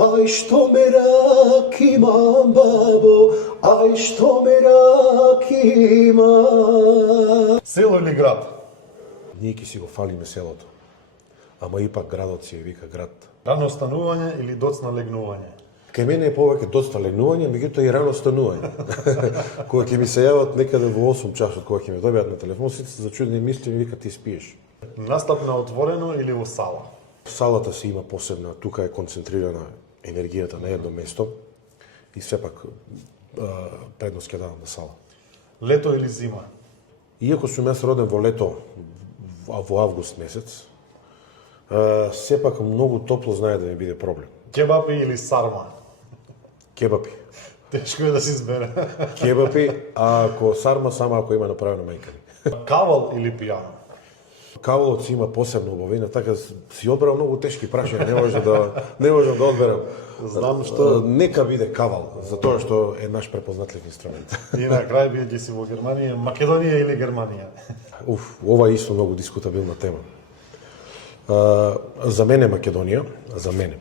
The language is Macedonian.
Ај што ме рак имам, бабо, ај што ме рак имам. Село или град? Ние ќе си го фалиме селото, ама ипак градот си ја вика град. Рано станување или доцна легнување? Кај мене е повеќе доцна легнување, меѓутоа и рано станување. Кога ќе ми се јават некаде во 8 часот, кога ќе ме добијат на телефон, сите се зачудени мисли, ми вика ти спиеш. Настап на отворено или во сала? Салата си има посебна, тука е концентрирана енергијата на едно место и сепак предност ќе давам на сала. Лето или зима? Иако сум јас роден во лето, во август месец, сепак многу топло знае да ми биде проблем. Кебапи или сарма? Кебапи. Тешко е да се избере. Кебапи, а ако сарма, само ако има направено мајка ми. Кавал или пијано? Кавалот си има посебна убавина, така си одбрал многу тешки прашања, не можам да одберам. Знам што... Нека биде кавал, затоа што е наш препознатлив инструмент. И на крај биеќи си во Германија, Македонија или Германија? Ова е исто многу дискутабилна тема. За мене Македонија, за мене.